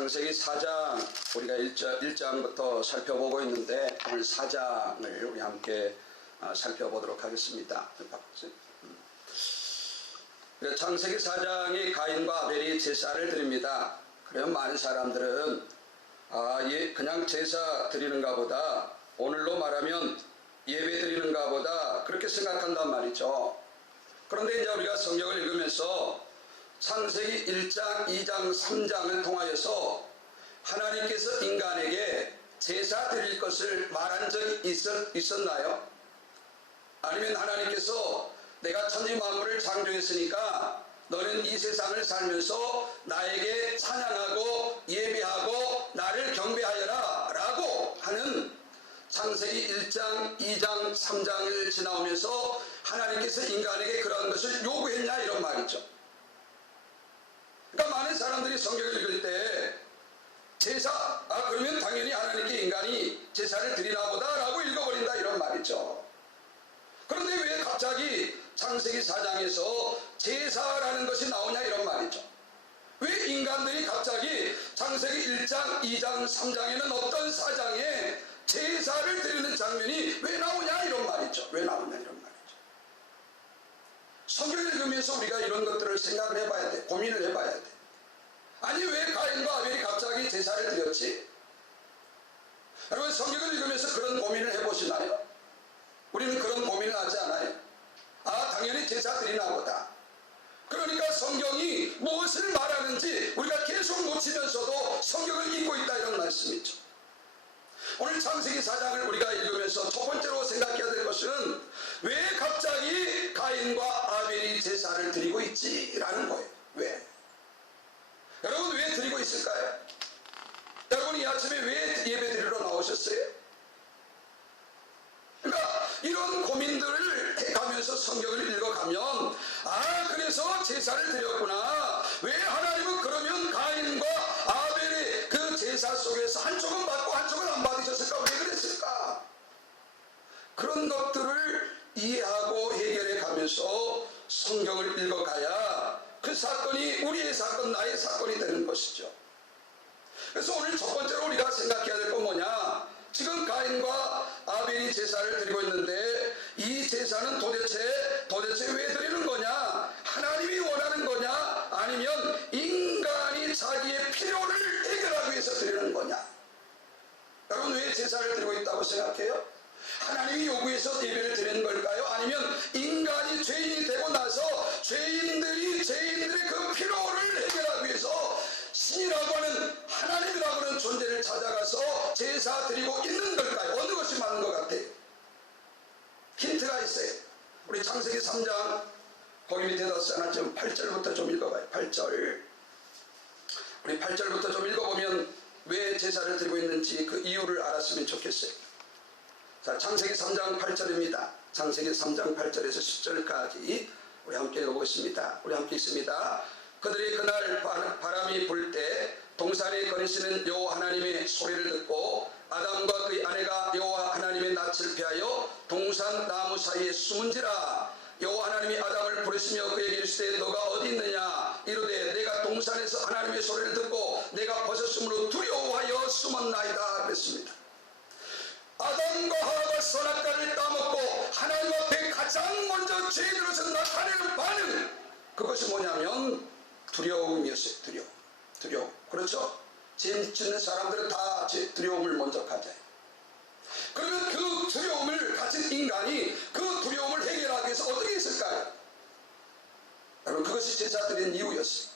창세기 4장 우리가 1장부터 살펴보고 있는데 오늘 4장을 우리 함께 살펴보도록 하겠습니다. 창세기 4장이 가인과 아벨이 제사를 드립니다. 그러면 많은 사람들은 그냥 제사 드리는가 보다, 오늘로 말하면 예배 드리는가 보다 그렇게 생각한단 말이죠. 그런데 이제 우리가 성경을 읽으면서 창세기 1장, 2장, 3장을 통하여서 하나님께서 인간에게 제사 드릴 것을 말한 적이 있었나요? 아니면 하나님께서 내가 천지 만물을 창조했으니까 너는 이 세상을 살면서 나에게 찬양하고 예배하고 나를 경배하여라 라고 하는 창세기 1장, 2장, 3장을 지나오면서 하나님께서 인간에게 그러한 것을 요구했냐 이런 말이죠. 그러니까 많은 사람들이 성경을 읽을 때 제사, 그러면 당연히 하나님께 인간이 제사를 드리나 보다 라고 읽어버린다 이런 말이죠. 그런데 왜 갑자기 창세기 4장에서 제사라는 것이 나오냐 이런 말이죠. 왜 인간들이 갑자기 창세기 1장, 2장, 3장에는 어떤 사장에 제사를 드리는 장면이 왜 나오냐 이런 말이죠. 왜 나오냐 이런 말이죠. 성경을 읽으면서 우리가 이런 것들을 생각을 해봐야 돼. 고민을 해봐야 돼. 아니 왜 가인과 아벨이 갑자기 제사를 드렸지? 여러분 성경을 읽으면서 그런 고민을 해보시나요? 우리는 그런 고민을 하지 않아요. 당연히 제사 드리나 보다. 그러니까 성경이 무엇을 말하는지 우리가 계속 놓치면서도 성경을 읽고 있다 이런 말씀이죠. 오늘 창세기 4장을 우리가 읽으면서 첫 번째로 생각해야 될 것은 왜 갑자기 가인과 아벨이 제사를 드리고 있지라는 거예요. 왜? 여러분 왜 드리고 있을까요? 여러분이 이 아침에 왜 예배 드리러 나오셨어요? 그러니까 이런 고민들을 해가면서 성경을 읽어가면 그래서 제사를 드렸구나. 왜 하나님은 그러면 가인과 아벨의 그 제사 속에서 한쪽은 받고 한쪽은 안 받으셨을까? 왜 그랬을까? 그런 것들을 이해하고 해결해 가면서 성경을 읽어가야 그 사건이 우리의 사건, 나의 사건이 되는 것이죠. 그래서 오늘 첫 번째로 우리가 생각해야 될 건 뭐냐? 지금 가인과 아벨이 제사를 드리고 있는데 이 제사는 도대체 왜 드리는 거냐? 하나님이 원하는 거냐? 아니면 인간이 자기의 필요를 해결하기 위해서 드리는 거냐? 여러분 왜 제사를 드리고 있다고 생각해요? 하나님이 요구해서 예배를 드리는 걸까요? 아니면 인간이 죄인이 되고 나서 죄인들의 그 필요를 해결하기 위해서 신이라고 하는 하나님이라고 하는 존재를 찾아가서 제사 드리고 있는 걸까요? 어느 것이 맞는 것 같아요? 힌트가 있어요. 우리 창세기 3장 거기 밑에다 써놨죠. 8절부터 좀 읽어봐요. 8절. 우리 8절부터 좀 읽어보면 왜 제사를 드리고 있는지 그 이유를 알았으면 좋겠어요. 자, 창세기 3장 8절입니다. 창세기 3장 8절에서 10절까지 우리 함께 읽어보겠습니다. 우리 함께 있습니다. 그들이 그날 바람이 불 때 동산에 거니시는 여호와 하나님의 소리를 듣고 아담과 그의 아내가 여호와 하나님의 낯을 피하여 동산 나무 사이에 숨은지라. 여호와 하나님이 아담을 부르시며 그에게 이르시되 너가 어디 있느냐? 이르되 내가 동산에서 하나님의 소리를 듣고 내가 벗었으므로 두려워하여 숨었나이다 그랬습니다. 아담과 하와가 선악과를 따먹고 하나님 앞에 가장 먼저 죄인으로서 나타내는 반응, 그것이 뭐냐면 두려움이었어요. 두려움. 그렇죠? 죄 짓는 사람들은 다 두려움을 먼저 가져요. 그러면 그 두려움을 가진 인간이 그 두려움을 해결하기 위해서 어떻게 했을까요? 여러분 그것이 제사 드리는 이유였어요.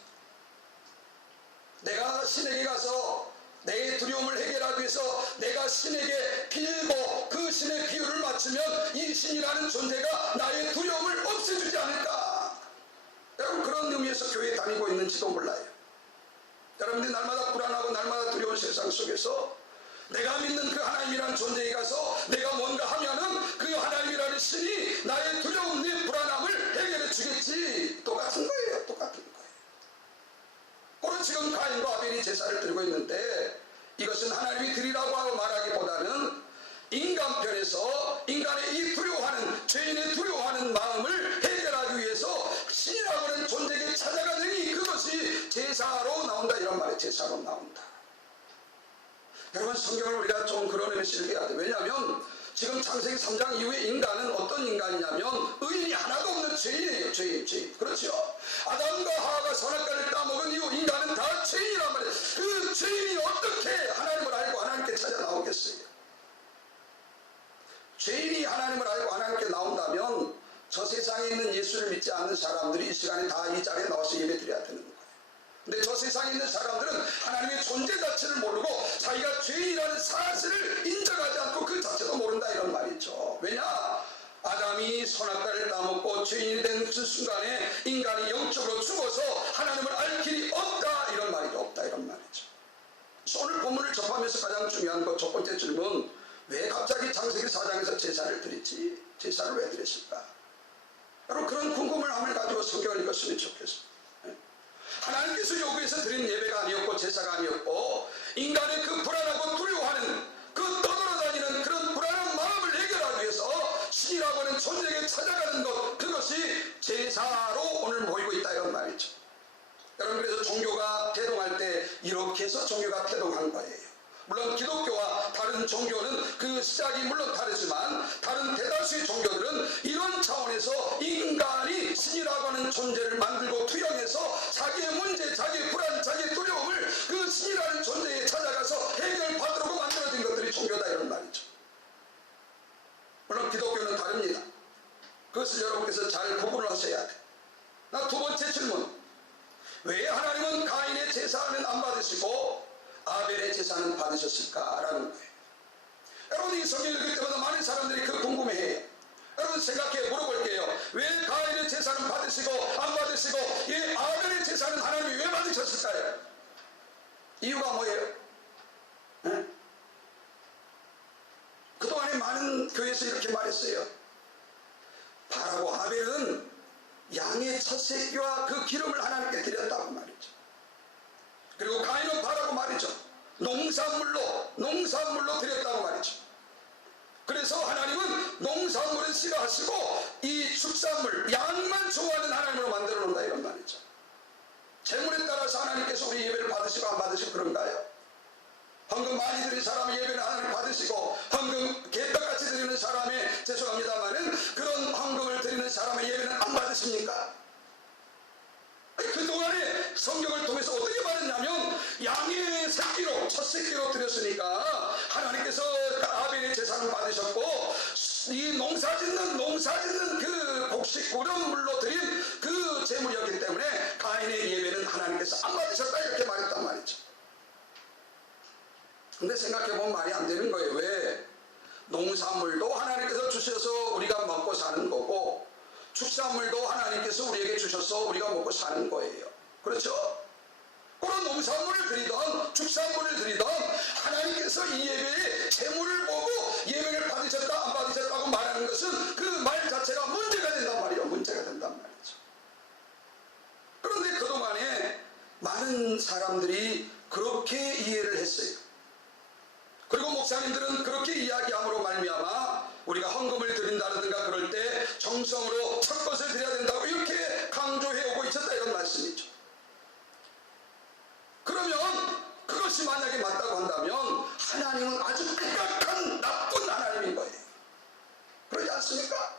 내가 신에게 가서 내 두려움을 해결하기 위해서 내가 신에게 빌고 그 신의 비유를 맞추면 이 신이라는 존재가 나의 두려움을 없애주지 않을까? 여러분 그런 의미에서 교회에 다니고 있는지도 몰라요. 여러분들이 날마다 불안하고 날마다 두려운 세상 속에서 내가 믿는 그 하나님이라는 존재에 가서 내가 뭔가 하면은 그 하나님이라는 신이 나의 두려움, 내 불안함을 해결해 주겠지. 똑같은 거예요. 똑같은 거예요. 오늘 지금 가인과 아벨이 제사를 드리고 있는데 이것은 하나님이 드리라고 하고 말하기보다는 인간 편에서 인간의 이 두려워하는, 죄인의 두려워하는 마음을 해결하기 위해서 신이라고 하는 존재에게 찾아가더니 그것이 제사로 나온다 이런 말이에요. 제사로 나온다. 여러분, 성경을 우리가 좀 그런 의미를 읽어야 돼. 왜냐하면 지금 창세기 3장 이후에 인간은 어떤 인간이냐면 의인이 하나도 없는 죄인이에요. 죄인. 그렇죠? 아담과 하와가 선악과를 따먹은 이후 인간은 다 죄인이란 말이에요. 그 죄인이 어떻게 하나님을 알고 하나님께 찾아 나오겠어요? 죄인이 하나님을 알고 하나님께 나온다면 저 세상에 있는 예수를 믿지 않는 사람들이 이 시간에 다 이 자리에 나와서 예배 드려야 되는 거예요. 근데 저 세상에 있는 사람들은 하나님의 존재 자체를 모르고 자기가 죄인이라는 사실을 인정하지 않고 그 자체도 모른다, 이런 말이죠. 왜냐? 아담이 선악과를 따먹고 죄인이 된 그 순간에 인간이 영적으로 죽어서 하나님을 알 길이 없다, 이런 말이죠. 없다, 이런 말이죠. 오늘 본문을 접하면서 가장 중요한 것, 첫 번째 질문, 왜 갑자기 창세기 4장에서 제사를 드리지? 제사를 왜 드렸을까? 여러분, 그런 궁금함을 가지고 성경을 읽었으면 좋겠습니다. 하나님께서 요구해서 드린 예배가 아니었고 제사가 아니었고 인간의 그 불안하고 두려워하는 그 떠돌아다니는 그런 불안한 마음을 해결하기 위해서 신이라고 하는 존재에게 찾아가는 것, 그것이 제사로 오늘 모이고 있다, 이런 말이죠. 여러분, 그래서 종교가 태동할 때 이렇게 해서 종교가 태동한 거예요. 물론 기독교와 다른 종교는 그 시작이 물론 다르지만 다른 대다수의 종교들은 이런 차원에서 인간이 신이라고 하는 존재를 만들고 투영해서 자기의 문제, 자기의 불안, 자기의 두려움을 그 신이라는 존재에 찾아가서 해결받으려고 만들어진 것들이 종교다, 이런 말이죠. 물론 기독교는 다릅니다. 그것을 여러분께서 잘 구분을 하셔야 돼요. 두 번째 질문, 왜 하나님은 가인의 제사는 안 받으시고 아벨의 제사는 받으셨을까라는 거예요. 여러분, 이 성경 읽을 때마다 많은 사람들이 그 궁금해해요. 여러분, 생각해 물어볼게요. 왜 가인의 제사는 받으시고 안 받으시고 이 아벨의 제사는 하나님이 왜 받으셨을까요? 이유가 뭐예요? 네? 그동안에 많은 교회에서 이렇게 말했어요. 바라고 아벨은 양의 첫 새끼와 그 기름을 하나님께 드렸다고 말이죠. 그리고 가인은 바라고 말이죠. 농산물로 드렸다고 말이죠. 그래서 하나님은 농산물을 싫어하시고 이 축산물, 양만 좋아하는 하나님으로 만들어 놓는다, 이런 말이죠. 재물에 따라서 하나님께서 우리 예배를 받으시고 안 받으시고 그런가요? 헌금 많이 드리는 사람의 예배는 하나님 받으시고 헌금 개떡같이 드리는 사람의, 죄송합니다마는 그런 헌금을 드리는 사람의 예배는 안 받으십니까? 그동안에 성경을 통해서 어떻게 받았냐면 양의 새끼로, 첫 새끼로 드렸으니까 하나님께서 아벨의 제사를 받으셨고 이 농사짓는 그 곡식 구름물로 드린 그 제물이었기 때문에 가인의 예배는 하나님께서 안 받으셨다, 이렇게 말했단 말이죠. 근데 생각해보면 말이 안 되는 거예요. 왜? 농산물도 하나님께서 주셔서 우리가 먹고 사는 거고 축산물도 하나님께서 우리에게 주셔서 우리가 먹고 사는 거예요. 그렇죠? 그런 농산물을 드리던 축산물을 드리던 하나님께서 이 예배에 재물을 보고 예배를 받으셨다 안 받으셨다고 말하는 것은 그 말 자체가 문제가 된단 말이에요. 문제가 된단 말이죠. 그런데 그동안에 많은 사람들이 그렇게 이해를 했어요. 그리고 목사님들은 그렇게 이야기함으로 말미암아 우리가 헌금을 드린다든가 그럴 때 정성으로 첫 것을 드려야 된다고 이렇게 강조해오고 있었다, 이런 말씀이죠. 그러면 그것이 만약에 맞다고 한다면 하나님은 아주 극악한 나쁜 하나님인 거예요. 그러지 않습니까?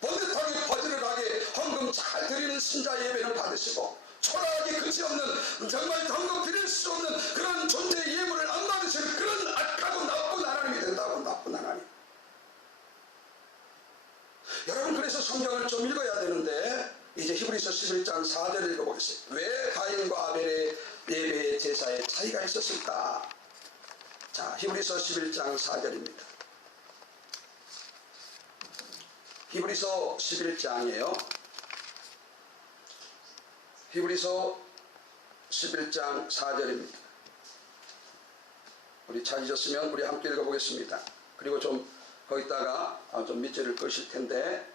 번듯하게 버즈를하게 헌금 잘 드리는 신자 예배는 받으시고 초라하게 그지없는 정말 헌금 드릴 수 없는 그런 존재의 예물을 안 받으시는 그런 악하고 나쁜 하나님이 된다고, 나쁜 하나님. 여러분, 그래서 성경을 좀 읽어야 되는데 이제 히브리서 11장 4절을 읽어보겠습니다. 왜 가인과 아벨의 예배의 제사에 차이가 있었을까? 자, 히브리서 11장 4절입니다. 히브리서 11장이에요. 히브리서 11장 4절입니다. 우리 찾으셨으면 우리 함께 읽어보겠습니다. 그리고 좀 거기다가 좀 밑줄을 그으실 텐데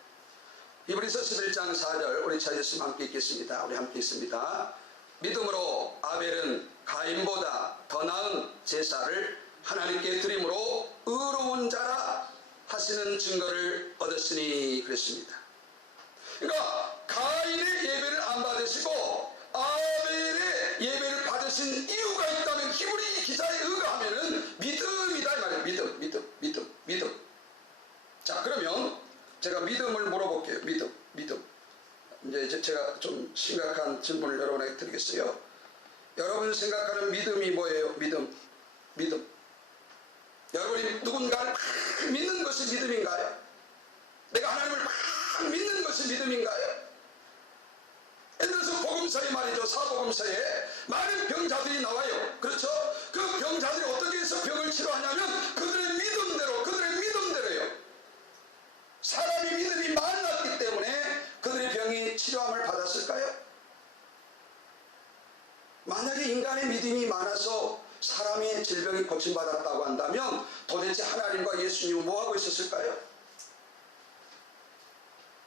히브리서 11장 4절 우리 찾으셨으면 함께 읽겠습니다. 우리 함께 읽습니다. 믿음으로 아벨은 가인보다 더 나은 제사를 하나님께 드림으로 의로운 자라 하시는 증거를 얻었으니 그랬습니다. 그러니까 가인의 예배를 안 받으시고 아벨의 예배를 받으신 이유가 있다면 히브리 기자에 의거하면은 믿음이다 이 말이에요. 믿음. 자, 그러면 제가 믿음을 물어볼게요. 믿음. 이제 제가 좀 심각한 질문을 여러분에게 드리겠어요. 여러분 생각하는 믿음이 뭐예요? 믿음. 여러분이 누군가를 막 믿는 것이 믿음인가요? 내가 하나님을 막 믿는 것이 믿음인가요? 예를 들어서 복음서에 말이죠. 사복음서에 많은 병자들이 나와요. 그렇죠? 그 병자들이 어떻게 해서 병을 치료하냐면 그들의 믿음대로요. 사람이 믿음이 많았기 때문에 그들의 병이 치료함을 받았을까요? 만약에 인간의 믿음이 많아서 사람의 질병이 고침받았다고 한다면 도대체 하나님과 예수님은 뭐하고 있었을까요?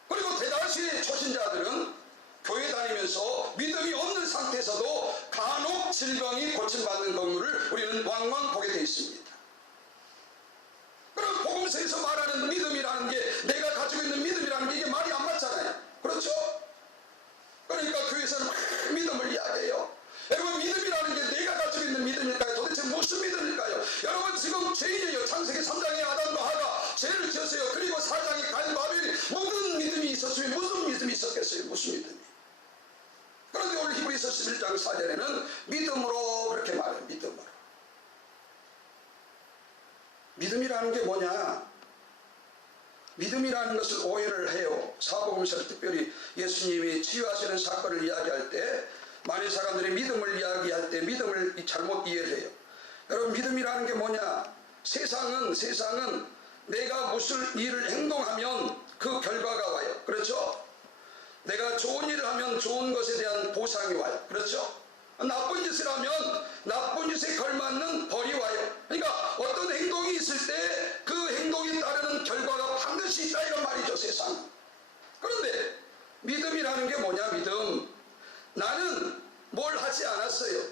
그리고 대다수의 초신자들은 교회 다니면서 믿음이 없는 상태에서도 간혹 질병이 고침받는 경우를 우리는 왕왕 보게 되어 있습니다. 그럼 복음서에서 말하는 믿음이라는 게 내가 가지고 있는 믿음이라는 게 이게 말이 안 맞잖아요. 그렇죠? 그러니까 교회에서는 막 믿음을 이야기해요. 여러분 믿음이라는 게 내가 가지고 있는 믿음일까요? 도대체 무슨 믿음일까요? 여러분 지금 죄인이에요. 창세기 3장에 아담과 하가 죄를 지었어요. 그리고 4장에 가인과 아벨이 모든 믿음이 있었으면 무슨 믿음이 있었겠어요? 무슨 믿음이? 그런데 오늘 히브리서 11장 4절에는 믿음으로 그렇게 말해요. 믿음이라는 게 뭐냐? 믿음이라는 것을 오해를 해요. 사복음서를 특별히 예수님이 치유하시는 사건을 이야기할 때 많은 사람들이 믿음을 이야기할 때 믿음을 잘못 이해를 해요. 여러분 믿음이라는 게 뭐냐? 세상은 내가 무슨 일을 행동하면 그 결과가 와요. 그렇죠? 내가 좋은 일을 하면 좋은 것에 대한 보상이 와요. 그렇죠? 나쁜 짓을 하면 나쁜 짓에 걸맞는 벌이 와요. 그러니까 어떤 행동이 있을 때 그 행동에 따르는 결과가 반드시 있다 이런 말이죠. 세상은. 그런데 믿음이라는 게 뭐냐? 믿음. 나는 뭘 하지 않았어요.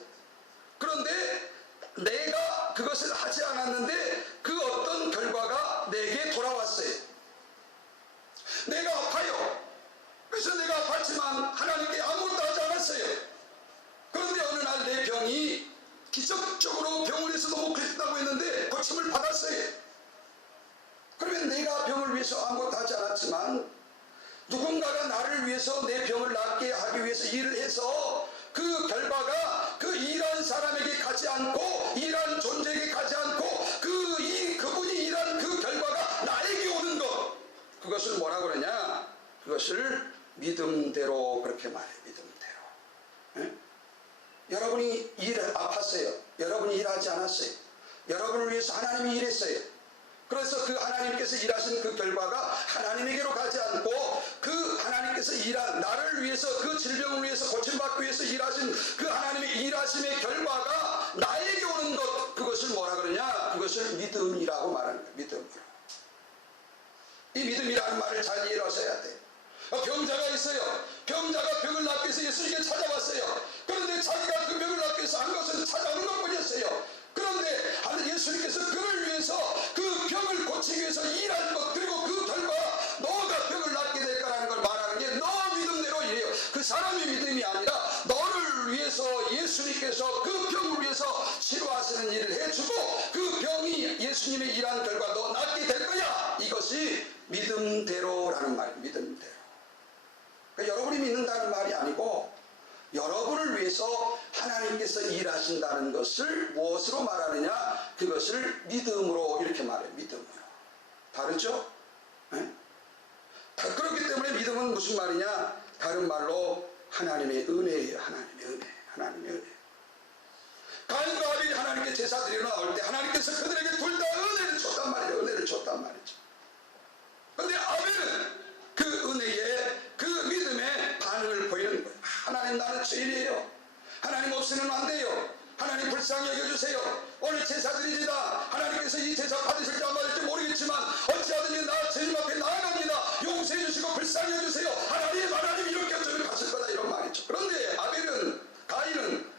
그런데 내가 그것을 하지 않았는데 그 어떤 결과가 내게 돌아왔어요. 내가 아파요. 그래서 내가 아팠지만 하나님께 아무것도 하지 않았어요. 그런데 어느 날 내 병이 기적적으로 병원에서도 못 고친다고 했는데 고침을 받았어요. 그러면 내가 병을 위해서 아무것도 하지 않았지만 누군가가 나를 위해서 내 병을 낫게 하기 위해서 일을 해서 그 결과가 그 일한 사람에게 가지 않고 일한 존재에게 가지 않고 그분이 일한 그 결과가 나에게 오는 것, 그것을 뭐라 그러냐? 그것을 믿음대로 그렇게 말해요. 믿음대로. 네? 여러분이 아팠어요. 여러분이 일하지 않았어요. 여러분을 위해서 하나님이 일했어요. 그래서 그 하나님께서 일하신 그 결과가 하나님에게로 가지 않고 그 하나님께서 일한 나를 위해서 그 질병을 위해서 고침받기 위해서 일하신 그 하나님의 일하심의 결과가 나에게 오는 것, 그것을 뭐라 그러냐? 그것을 믿음이라고 말하는 거예요. 믿음으로. 이 믿음이라는 말을 잘 이해를 하셔야 돼요. 병자가 있어요. 병자가 병을 낫기 위해서 예수님께 찾아왔어요. 그런데 자기가 그 병을 낫기 위해서 한 것은 찾아오는 것뿐이었어요. 그런데 예수님께서 그를 위해서 그 병을 고치기 위해서 일할 것, 그리고 그 결과 너가 병을 낫게 될 거라는 걸 말하는 게 너 믿음대로 이래요. 그 사람의 믿음이 아니라 너를 위해서 예수님께서 그 병을 위해서 치료하시는 일을 해주고 그 병이 예수님의 일한 결과 너 낫게 될 거야. 이것이 믿음대로라는 말이에요. 믿음대로. 그러니까 여러분이 믿는다는 말이 아니고 여러분을 위해서 하나님께서 일하신다는 것을 무엇으로 말하느냐? 그것을 믿음으로 이렇게 말해요. 믿음으로. 다르죠? 네? 그렇기 때문에 믿음은 무슨 말이냐? 다른 말로 하나님의 은혜예요. 하나님의 은혜. 가인과 아벨이 하나님께 제사 드리러 나올 때 하나님께서 그들에게 둘 다 은혜를 줬단 말이에요. 은혜를 줬단 말이죠. 그런데 아벨은 그 은혜에 그 믿음의 반응을 보이는 거예요. 하나님, 나는 죄인이에요. 하나님 없으면 안 돼요. 하나님 불쌍히 여겨주세요. 오늘 제사 드리지다. 하나님께서 이 제사 받으실지 안 받을지 모르겠지만 어찌하든지 나 주님 앞에 나아갑니다. 용서해 주시고 불쌍히 여겨주세요. 하나님 이렇게 저를 가실 거다 이런 말이죠. 그런데 가인은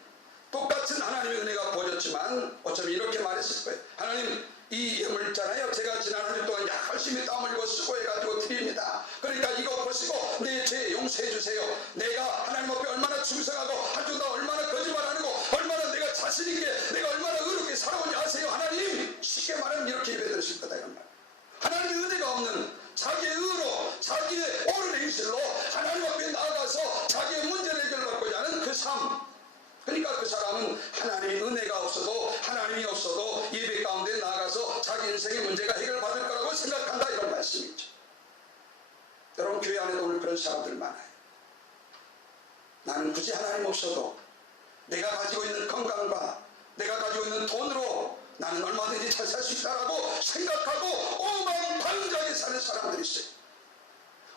똑같은 하나님의 은혜가 보여졌지만 어쩌면 이렇게 말했을 거예요. 하나님, 이 예물 있잖아요. 제가 지난 한 주 동안 열심히 땀 흘리고 수고해가지고 드립니다. 그러니까 이거 보시고 내 죄 용서해 주세요. 내가 하나님 앞에 얼마나 충성하고 한 주 동안 얼마나 거짓말 안 하고 얼마나 내가 자신 있게 내가 얼마나 의롭게 자기 인생의 문제가 해결받을 거라고 생각한다, 이런 말씀이죠. 여러분, 교회 안에도 오늘 그런 사람들 많아요. 나는 굳이 하나님 없어도 내가 가지고 있는 건강과 내가 가지고 있는 돈으로 나는 얼마든지 잘 살 수 있다라고 생각하고 오만방자하게 사는 사람들이 있어요.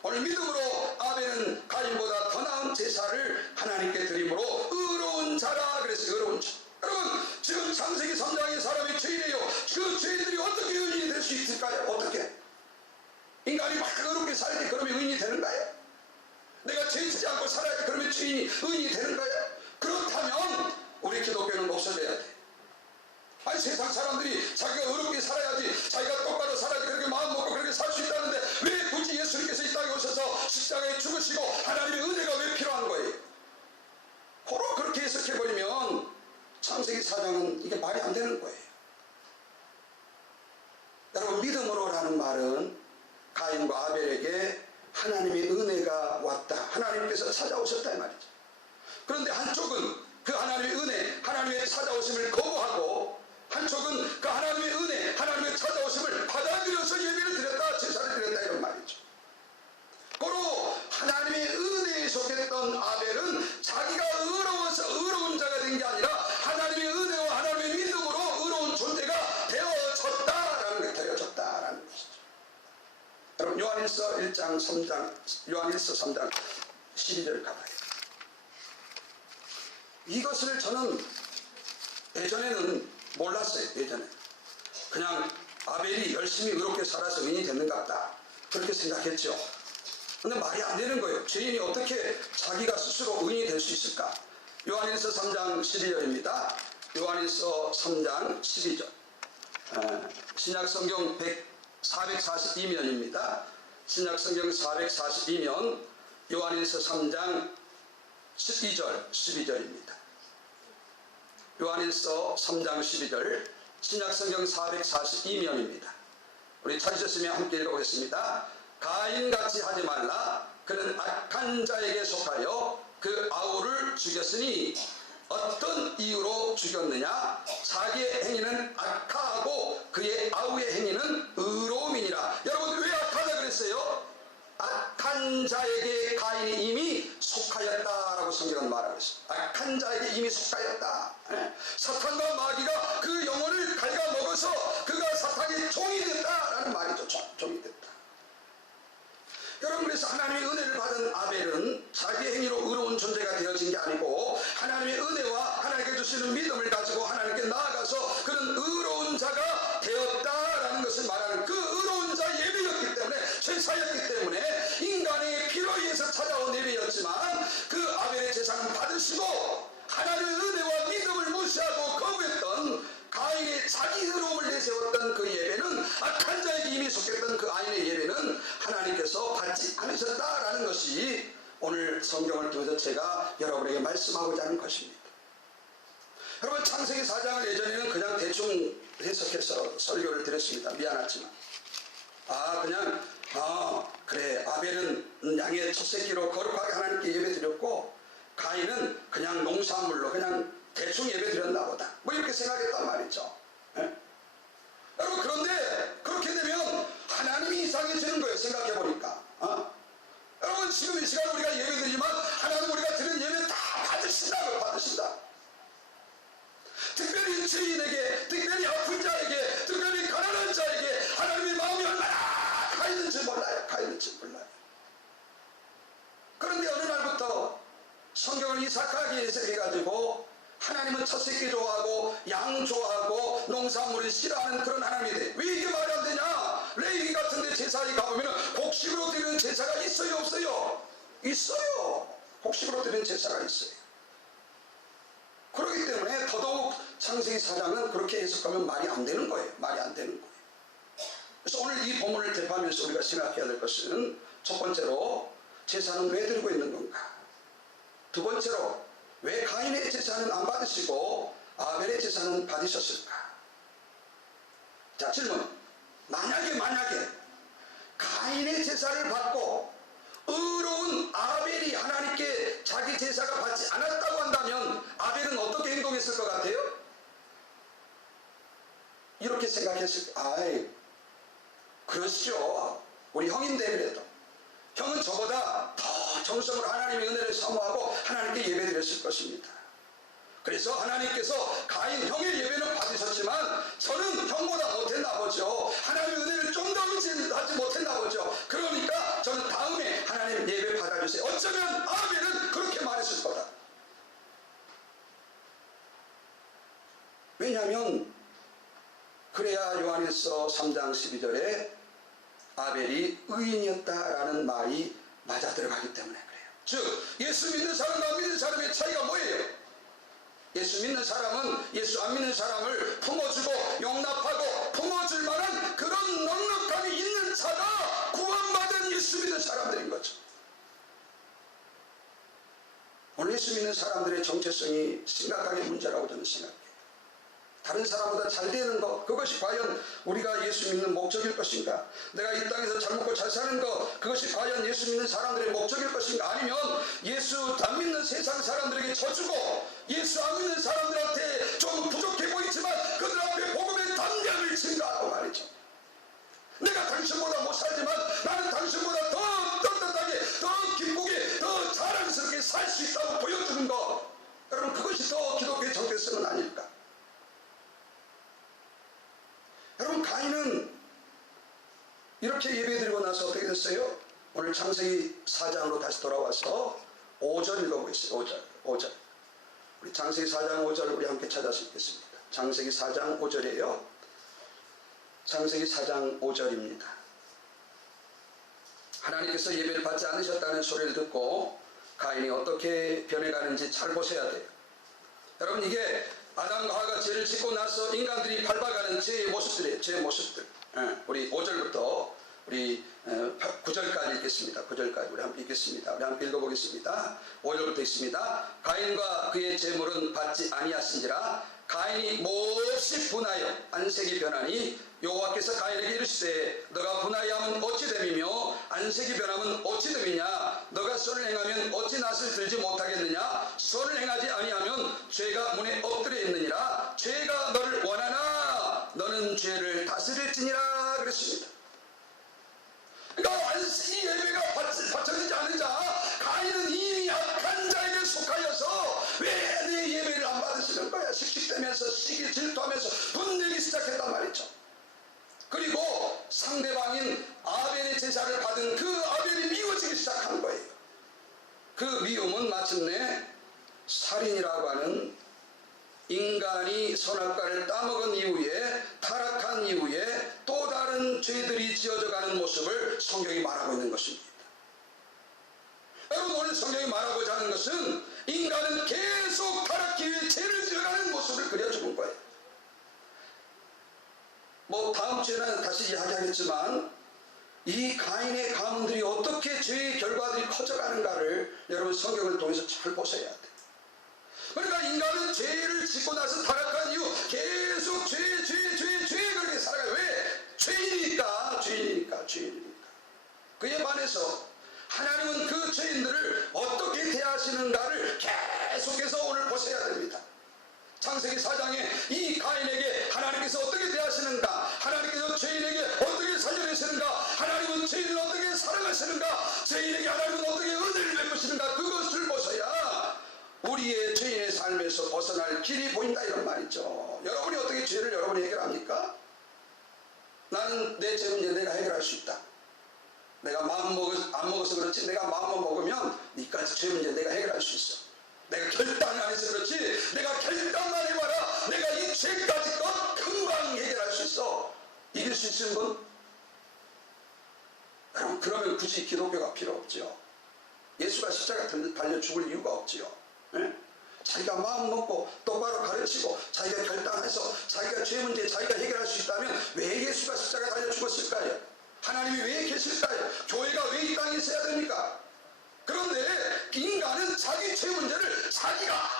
오늘 믿음으로 아벨은 가인보다 더 나은 제사를 하나님께 드림으로 의로운 자라 그랬어요. 의로운 자. 여러분, 지금 창세기 3장의 사람이 죄인이에요. 그 죄인들이 어떻게 의인이 될 수 있을까요? 어떻게? 인간이 막 의롭게 살지 그러면 의인이 되는가요? 내가 죄 짓지 않고 살아야지 그러면 죄인이 의인이 되는가요? 그렇다면 우리 기독교는 없어져야 돼. 아니, 세상 사람들이 자기가 의롭게 살아야지, 자기가 똑바로 살아야지 그렇게 마음 먹고 그렇게 살 수 있다는데 왜 굳이 예수님께서 이 땅에 오셔서 십자가에 죽으시고 하나님의 은혜가 왜 필요한 거예요? 바로 그렇게 해석해버리면 창세기 4장은 이게 말이 안 되는 거예요. 여러분, 믿음으로라는 말은 가인과 아벨에게 하나님의 은혜가 왔다, 하나님께서 찾아오셨다 이 말이죠. 그런데 한쪽은 그 하나님의 은혜, 하나님의 찾아오심을 거부하고 한쪽은 그 하나님의 은혜, 하나님의 찾아오심을 받아들여서 예배를 드렸다, 제사를 드렸다, 이런 말이죠. 고로 하나님의 은혜에 속했던 아벨은 자기가 의로워서 의로운 자가 된 게 아니라 하나님의 은혜와 하나님의 믿음으로 의로운 존재가 되어졌다라는 게 되어졌다라는 것이죠. 여러분, 요한일서 1장 3장, 요한일서 3장 12절 가봐요. 이것을 저는 예전에는 몰랐어요. 예전에 그냥 아벨이 열심히 의롭게 살아서 의인이 됐는가 보다, 그렇게 생각했죠. 근데 말이 안 되는 거예요. 죄인이 어떻게 자기가 스스로 의인이 될 수 있을까? 요한일서 3장 12절입니다. 요한일서 3장 12절. 신약성경 442면입니다. 신약성경 442면 요한일서 3장 12절 12절입니다. 요한일서 3장 12절 신약성경 442면입니다. 우리 찾으셨으면 함께 읽어보겠습니다. 가인같이 하지 말라. 그는 악한 자에게 속하여 그 아우를 죽였으니 어떤 이유로 죽였느냐? 자기의 행위는 악하고 그의 아우의 행위는 의로움이니라. 여러분, 왜 악하다 그랬어요? 악한 자에게 가인이 이미 속하였다라고 성경은 말하고 있습니다. 악한 자에게 이미 속하였다. 사탄과 마귀가 그 영혼을 갉아먹어서 그가 사탄의 종이 됐다라는 말이죠. 종이 됐다. 여러분, 그래서 하나님의 은혜를 받은 아벨은 자기의 행위로 의로운 존재가 되어진 게 아니고 하나님의 은혜와 하나님께 주시는 믿음을 가지고 하나님께 나아가서 그런 의로운 자가 되었다라는 것을 말하는, 그 의로운 자 예배였기 때문에, 제사였기 때문에 인간의 피로 의해서 찾아온 예배였지만 그 아벨의 제사는 받으시고 하나님의 은혜와 믿음을 무시하고 거부했던 가인의 자기 의로움을 내세웠던 그 예배는, 악한 자에게 이미 속했던 그 가인의 예배는 하나님께서 받지 않으셨다라는 것이 오늘 성경을 통해서 제가 여러분에게 말씀하고자 하는 것입니다. 여러분, 창세기 4장을 예전에는 그냥 대충 해석해서 설교를 드렸습니다. 미안하지만 그래, 아벨은 양의 첫 새끼로 거룩하게 하나님께 예배 드렸고 가인은 그냥 농산물로 그냥 대충 예배 드렸나 보다, 뭐 이렇게 생각했단 말이죠. 여러분, 그런데 그렇게 되면 하나님이 이상해지는 거예요. 생각해 보니까. 여러분, 지금 이 시간 우리가 예배 드리지만 하나님 우리가 드린 예배 다 받으신다고요. 받으신다. 특별히 죄인에게, 특별히 아픈 자에게, 특별히 가난한 자에게 하나님의 마음이 얼마나 가있는지 몰라요. 가있는지 몰라요. 그런데 어느 날부터 성경을 이삭하게 해석해가지고 하나님은 첫 새끼 좋아하고 양 좋아하고 농산물을 싫어하는 그런 하나님이 돼. 왜 이게 말이 안 되냐? 레위기 같은 데 제사에 가보면 곡식으로 드리는 제사가 있어요, 없어요? 있어요. 곡식으로 드리는 제사가 있어요. 그렇기 때문에 더더욱 창세기 4장은 그렇게 해석하면 말이 안 되는 거예요. 말이 안 되는 거예요. 그래서 오늘 이 본문을 대표하면서 우리가 생각해야 될 것은, 첫 번째로 제사는 왜 드리고 있는 건가? 두 번째로 왜 가인의 제사는 안 받으시고 아벨의 제사는 받으셨을까? 자, 질문. 만약에 가인의 제사를 받고 의로운 아벨이 하나님께 자기 제사가 받지 않았다고 한다면 아벨은 어떻게 행동했을 것 같아요? 이렇게 생각했을 때, 아이, 그러시죠. 우리 형인데 그래도. 형은 저보다 더 정성으로 하나님의 은혜를 사모하고 하나님께 예배드렸을 것입니다. 그래서 하나님께서 가인 형의 예배는 받으셨지만 저는 형보다 못했나 보죠. 하나님의 은혜를 좀 더 의지하지 못했나 보죠. 그러니까 저는 다음에 하나님 예배 받아주세요. 어쩌면 아벨은 그렇게 말했을 거다. 왜냐하면 그래야 요한일서 3장 12절에 아벨이 의인이었다라는 말이 맞아 들어가기 때문에 그래요. 즉 예수 믿는 사람과 안 믿는 사람의 차이가 뭐예요? 예수 믿는 사람은 예수 안 믿는 사람을 품어주고 용납하고 품어줄 만한 그런 넉넉함이 있는 자가 구원받은 예수 믿는 사람들인 거죠. 오늘 예수 믿는 사람들의 정체성이 심각하게 문제라고 저는 생각해요. 다른 사람보다 잘 되는 것, 그것이 과연 우리가 예수 믿는 목적일 것인가? 내가 이 땅에서 잘 먹고 잘 사는 것, 그것이 과연 예수 믿는 사람들의 목적일 것인가? 아니면 예수 안 믿는 세상 사람들에게 져주고 예수 안 믿는 사람들한테 좀 부족해 보이지만 그들 앞에 복음의 담력을 증가하고 말이죠. 내가 당신보다 못 살지만 나는 당신보다 더 떳떳하게, 더 기쁘게, 더 자랑스럽게 살 수 있다고 보여주는 것, 여러분 그것이 더 기독교의 정체성은 아닐까? 여러분 가인은 이렇게 예배드리고 나서 어떻게 됐어요? 오늘 창세기 4장으로 다시 돌아와서 5절 읽어보겠습니다. 5절. 우리 창세기 4장 5절 우리 함께 찾아서 읽겠습니다. 창세기 4장 5절이에요. 창세기 4장 5절입니다. 하나님께서 예배를 받지 않으셨다는 소리를 듣고 가인이 어떻게 변해가는지 잘 보셔야 돼요. 여러분 이게 아담과 하와가 죄를 짓고 나서 인간들이 밟아가는 죄의 모습들이에요. 죄의 모습들. 우리 5절부터 우리 9절까지 읽겠습니다. 9절까지 우리 함께 읽겠습니다. 우리 함께 읽어보겠습니다. 5절부터 있습니다. 가인과 그의 재물은 받지 아니하신지라 가인이 몹시 분하여 안색이 변하니 여호와께서 가인에게 이르시되 너가 분하여함은 어찌 됨이며 안색이 변함은 어찌 됨이냐 너가 선을 행하면 어찌 낯을 들지 못하겠느냐 선을 행하지 아니하면 죄가 문에 엎드려 있느니라 죄가 너를 원하나 너는 죄를 다스릴지니라 그랬습니다. 그러니까 이 예배가 바쳐지지 않는 자 가인은 이미 약한 자에게 속하여서 왜 내 예배를 안 받으시는 거야? 씩씩대면서 시기 질투하면서 분내기 시작했단 말이죠. 그리고 상대방인 아벨의 제사를 받은 그 아벨이 미워지기 시작한 거예요. 그 미움은 마침내 살인이라고 하는 인간이 선악과를 따먹은 이후에 타락한 이후에 또 다른 죄들이 지어져 가는 모습을 성경이 말하고 있는 것입니다. 여러분 오늘 성경이 말하고자 하는 것은 인간은 계속 타락기 위해 죄를 지어가는 모습을 그려주는 거예요. 뭐 다음 주에는 다시 이야기하겠지만 이 가인의 가문들이 어떻게 죄의 결과들이 커져가는가를 여러분 성경을 통해서 잘 보셔야 돼요. 그러니까 인간은 죄를 짓고 나서 타락한 이후 계속 죄 그렇게 살아가요. 왜? 죄인이니까. 그에 반해서 하나님은 그 죄인들을 어떻게 대하시는가를 계속해서 오늘 보셔야 됩니다. 창세기 4장에 이 가인에게 하나님께서 어떻게 대하시는가, 하나님께서 죄인에게 어떻게 살려내시는가, 하나님은 죄인을 어떻게 사랑하시는가, 죄인에게 하나님은 어떻게 은혜를 베푸시는가, 그것을 보셔야 우리의 죄인의 삶에서 벗어날 길이 보인다 이런 말이죠. 여러분이 어떻게 죄를 여러분이 해결합니까? 나는 내 죄 문제 내가 해결할 수 있다. 내가 안 먹어서 그렇지 내가 마음만 먹으면 니까지 죄 문제 내가 해결할 수 있어. 내가 결단을 안 해서 그렇지 내가 결단만 해봐라 내가 이 죄까지 것 금방 해결할 수 있어. 이길 수 있는 분? 여러분 그러면 굳이 기독교가 필요 없죠. 예수가 십자가 달려 죽을 이유가 없지요. 네? 자기가 마음 먹고 똑바로 가르치고 자기가 결단해서 자기가 죄 문제 자기가 해결할 수 있다면 왜 예수가 십자가 달려 죽었을까요? 하나님이 왜 계실까요? 교회가 왜 이 땅에 있어야 됩니까? 그런데 인간은 자기 죄 문제를 자기가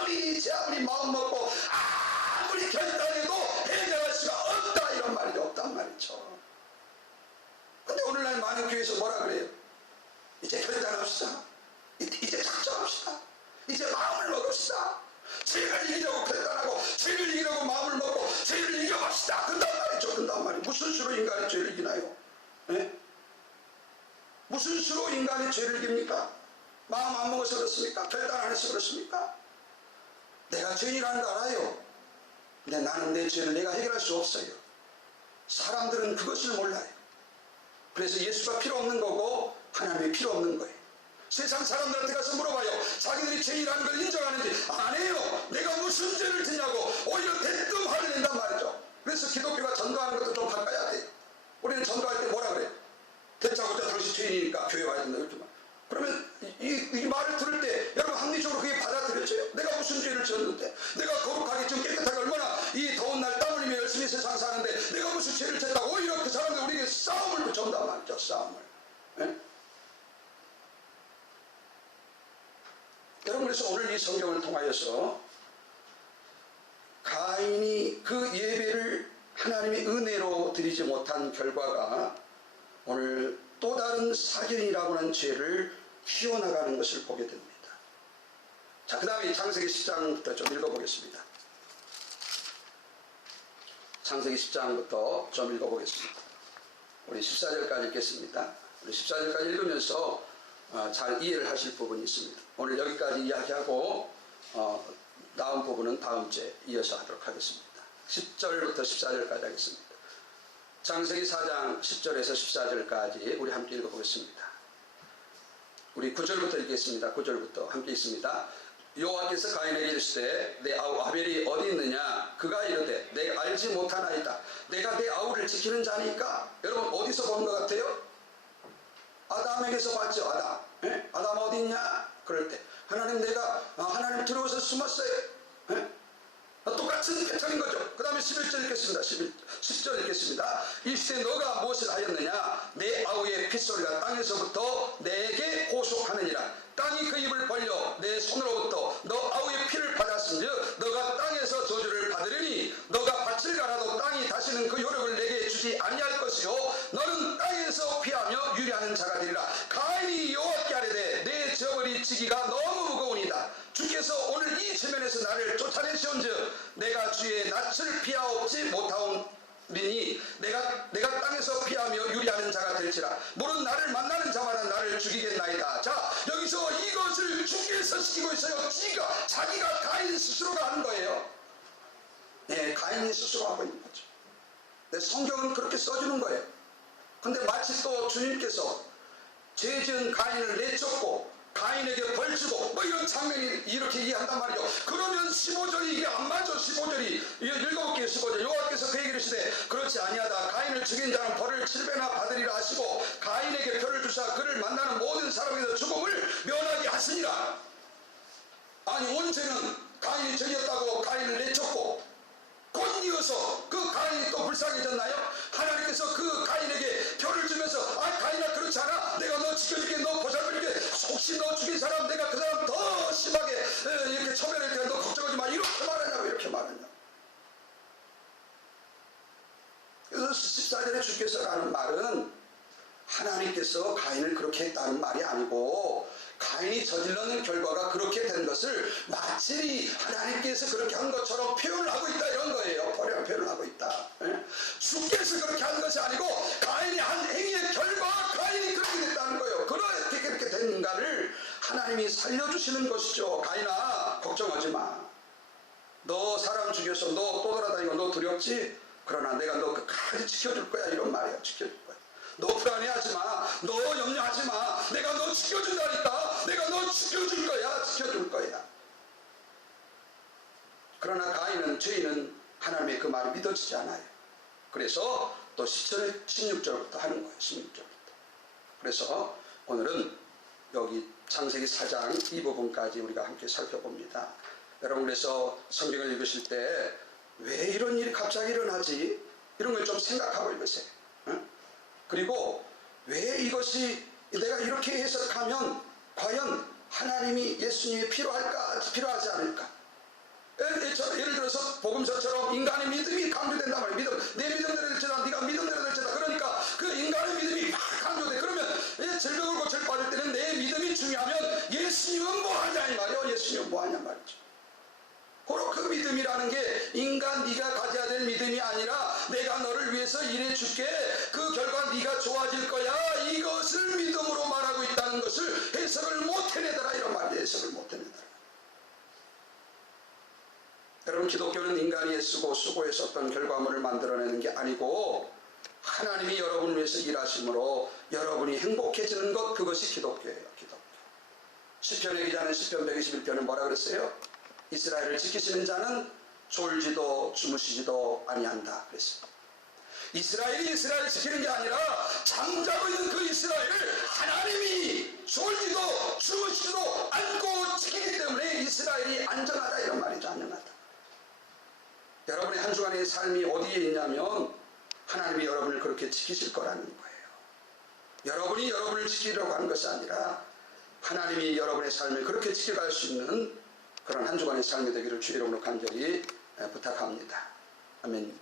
아무리 마음 먹고 아무리 결단해도 해결할 수가 없다 이런 말이 없단 말이죠. 근데 오늘날 많은 교회에서 뭐라 그래요? 이제 결단합시다. 이제 작정합시다. 이제 마음을 먹읍시다. 죄를 이기려고 결단하고 죄를 이기려고 마음을 먹고 죄를 이겨봅시다. 무슨 수로 인간의 죄를 이기나요? 네? 무슨 수로 인간의 죄를 이깁니까? 마음 안 먹어서 그렇습니까? 결단 안 해서 그렇습니까? 내가 죄인이라는 거 알아요. 근데 나는 내 죄를 내가 해결할 수 없어요. 사람들은 그것을 몰라요. 그래서 예수가 필요 없는 거고 하나님이 필요 없는 거예요. 세상 사람들한테 가서 물어봐요. 자기들이 죄인이라는 걸 인정하는지. 안 해요. 내가 무슨 죄를 짓냐고 오히려 대뜸 화를 낸단 말이죠. 그래서 기독교가 전도하는 것도 좀 바꿔야 돼요. 우리는 전도할 때 뭐라 그래요? 대차고자 당신 죄인이니까 교회 와야 된다 이렇게 말. 그러면 이 말을 들을 때 여러분 합리적으로 그게 받아들여져요? 내가 무슨 죄를 지었는데, 내가 거룩하게 좀 깨끗하게 얼마나 이 더운 날 땀 흘리며 열심히 세상 사는데 내가 무슨 죄를 졌다고 오히려 그 사람들 우리에게 싸움을 붙여온단 말이죠. 싸움을. 네? 여러분, 그래서 오늘 이 성경을 통하여서 가인이 그 예배를 하나님의 은혜로 드리지 못한 결과가 오늘 또 다른 사견이라고 하는 죄를 키워나가는 것을 보게 됩니다. 자, 그 다음에 창세기 10장부터 좀 읽어보겠습니다. 창세기 10장부터 좀 읽어보겠습니다. 우리 14절까지 읽겠습니다. 우리 14절까지 읽으면서 잘 이해를 하실 부분이 있습니다. 오늘 여기까지 이야기하고 다음 부분은 다음 주에 이어서 하도록 하겠습니다. 10절부터 14절까지 하겠습니다. 창세기 4장 10절에서 14절까지 우리 함께 읽어보겠습니다. 우리 9절부터 읽겠습니다. 9절부터 함께 있습니다. 여호와께서 가인에게 이르시되 내 아우 아벨이 어디 있느냐? 그가 이르되 내가 알지 못하나이다. 내가 내 아우를 지키는 자니까. 여러분 어디서 본 것 같아요? 아담에게서 봤죠. 아담. 에? 아담 어디 있냐? 그럴 때 하나님 내가 하나님 들어오서 숨었어요. 에? 똑같은 패턴인 거죠. 그 다음에 11절 읽겠습니다. 10절 읽겠습니다. 이시되 너가 무엇을 하였느냐? 내 아우의 핏소리가 땅에서부터 내게 호속하느니라. 땅이 그 입을 벌려 내 손으로부터 너 아우의 피를 받았은즉 너가 땅에서 저주를 받으리니 너가 밭을 갈아도 땅이 다시는 그 효력을 내게 주지 아니할 것이요 너는 땅에서 피하며 유리하는 자가 되리라. 가인이 여호와께 아뢰되 내 저버리 지기가 너무 무거우니다. 주께서 오늘 이 체면에서 나를 쫓아내시온즉 내가 주의 낯을 피하옵지 못하오리니 내가 땅에서 피하며 유리하는 자가 될지라. 물은 나를 만나는 자마다 나를 죽이겠나이다. 자, 여기서 이것을 주께서 시키고 있어요. 자기가 가인 스스로가 하는 거예요. 네, 가인이 스스로 하고 있는 거죠. 네, 성경은 그렇게 써주는 거예요. 근데 마치 또 주님께서 죄 지은 가인을 내쫓고 가인에게 벌 주고 뭐 이런 장면이 이렇게 얘기한단 말이죠. 그러면 15절이 이게 안 맞아. 15절이 읽어볼게요. 15절 여호와께서 그에게 이르시되 그렇지 아니하다. 가인을 죽인 자는 벌을 7배나 받으리라 하시고 가인에게 표를 주사 그를 만나는 모든 사람에게서 죽음을 면하게 하시니라. 아니 원죄는 가인이 저지었다고 가인을 내쫓고 곧 이어서 그 가인이 또 불쌍해졌나요? 하나님께서 그 가인에게 표를 주면서 가인아 그렇지 않아? 내가 너 지켜줄게. 너 보살펴줄게. 혹시 너 죽인 사람 내가 그 사람 더 심하게 이렇게 처벌할 테니까 너 걱정하지 마. 이렇게 말하냐고 이렇게 말하냐고. 그래서 14절에 주께서 라는 말은 하나님께서 가인을 그렇게 했다는 말이 아니고 가인이 저질러낸 결과가 그렇게 된 것을 마치 하나님께서 그렇게 한 것처럼 표현을 하고 있다 이런 거예요. 표현을 하고 있다. 주께서 그렇게 한 것이 아니고 가인이 한 행위의 결과 가인이 그렇게 됐다는 거예요. 그렇게 된가를 하나님이 살려주시는 것이죠. 가인아 걱정하지 마. 너 사람 죽여서 너 또 돌아다니고 너 두렵지? 그러나 내가 너 끝까지 지켜줄 거야 이런 말이에요. 지켜줄 거야. 너 불안해하지 마. 너 염려하지 마. 내가 너 지켜준다니까. 내가 너 지켜줄 거야. 지켜줄 거야. 그러나 가인은 죄인은 하나님의 그 말이 믿어지지 않아요. 그래서 또 16절부터 하는 거예요. 16절부터. 그래서 오늘은 여기 창세기 4장 이 부분까지 우리가 함께 살펴봅니다. 여러분 그래서 성경을 읽으실 때 왜 이런 일이 갑자기 일어나지? 이런 걸 좀 생각하고 읽으세요. 그리고 왜 이것이 내가 이렇게 해석하면 과연 하나님이 예수님이 필요하지 않을까? 예를 들어서 복음서처럼 인간의 믿음이 강조된단 말이에요. 내 믿음대로 될지다 네가 믿음대로 될지다. 그러니까 그 인간의 믿음이 막 강조돼. 그러면 절벽을 고칠 빠질 때는 내 믿음이 중요하면 예수님은 뭐하냐 이 말이에요. 예수님은 뭐하냐 말이죠. 바로 그 믿음이라는 게 인간 네가 가져야 될 믿음이 아니라 내가 너를 위해서 위해서 일해 줄게. 그 결과 네가 좋아질 거야. 이것을 믿음으로 말하고 있다는 것을 해석을 못 해내더라. 이런 말이 해석을 못 해내더라. 여러분, 기독교는 인간이 애쓰고 수고해서 어떤 결과물을 만들어내는 게 아니고 하나님이 여러분을 위해서 일하심으로 여러분이 행복해지는 것, 그것이 기독교예요. 기독교. 시편의 기자는 시편 121편에 뭐라 그랬어요? 이스라엘을 지키시는 자는 졸지도 주무시지도 아니한다 그랬습니다. 이스라엘이 이스라엘을 지키는 게 아니라 잠자고 있는 그 이스라엘을 하나님이 졸지도 주무시지도 않고 지키기 때문에 이스라엘이 안전하다, 이런 말이죠. 안전하다. 여러분의 한 주간의 삶이 어디에 있냐면 하나님이 여러분을 그렇게 지키실 거라는 거예요. 여러분이 여러분을 지키려고 하는 것이 아니라 하나님이 여러분의 삶을 그렇게 지켜갈 수 있는 그런 한 주간의 삶이 되기를 주 이름으로 간절히 부탁합니다. 아멘.